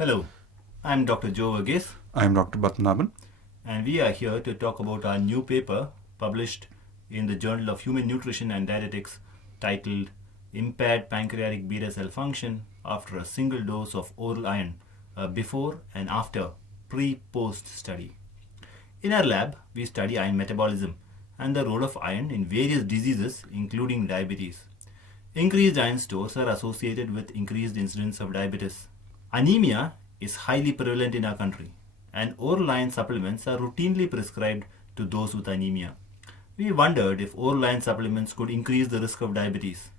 Hello, I'm Dr. Joe Varghese, I am Dr. Padmanaban. and we are here to talk about our new paper published in the Journal of Human Nutrition and Dietetics titled Impaired Pancreatic Beta Cell Function After a Single Dose of Oral Iron, a Before and After Pre-Post Study. In our lab, we study iron metabolism and the role of iron in various diseases, including diabetes. Increased iron stores are associated with increased incidence of diabetes. Anemia is highly prevalent in our country, and oral iron supplements are routinely prescribed to those with anemia. We wondered if oral iron supplements could increase the risk of diabetes.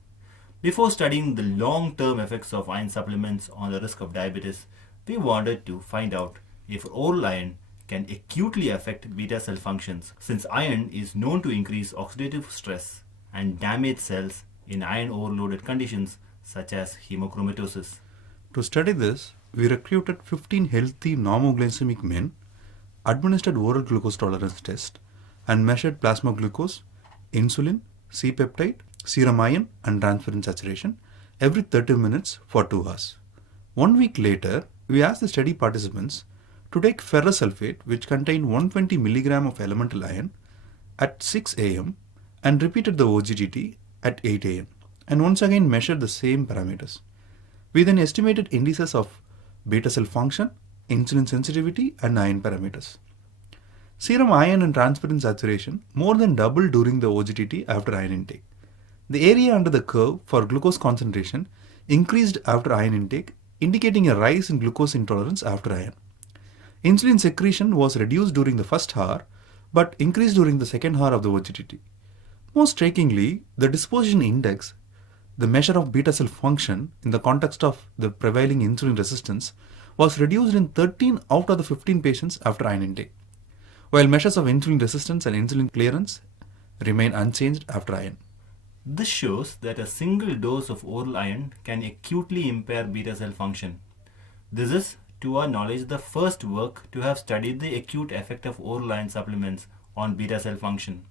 Before studying the long-term effects of iron supplements on the risk of diabetes, we wanted to find out if oral iron can acutely affect beta cell functions, since iron is known to increase oxidative stress and damage cells in iron overloaded conditions such as hemochromatosis. To study this, we recruited 15 healthy normoglycemic men, administered oral glucose tolerance test, and measured plasma glucose, insulin, C-peptide, serum iron, and transferrin saturation every 30 minutes for 2 hours. 1 week later, we asked the study participants to take ferrous sulfate, which contained 120 mg of elemental iron, at 6 am and repeated the OGTT at 8 am, and once again measured the same parameters. We then estimated indices of beta cell function, insulin sensitivity, and iron parameters. Serum iron and transferrin saturation more than doubled during the OGTT after iron intake. The area under the curve for glucose concentration increased after iron intake, indicating a rise in glucose intolerance after iron. Insulin secretion was reduced during the first hour but increased during the second hour of the OGTT. Most strikingly, the disposition index, the measure of beta cell function in the context of the prevailing insulin resistance, was reduced in 13 out of the 15 patients after iron intake, while measures of insulin resistance and insulin clearance remain unchanged after iron. This shows that a single dose of oral iron can acutely impair beta cell function. This is, to our knowledge, the first work to have studied the acute effect of oral iron supplements on beta cell function.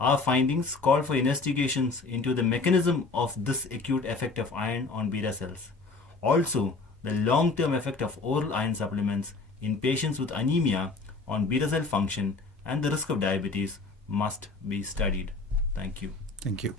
Our findings call for investigations into the mechanism of this acute effect of iron on beta cells. Also, the long-term effect of oral iron supplements in patients with anemia on beta cell function and the risk of diabetes must be studied. Thank you. Thank you.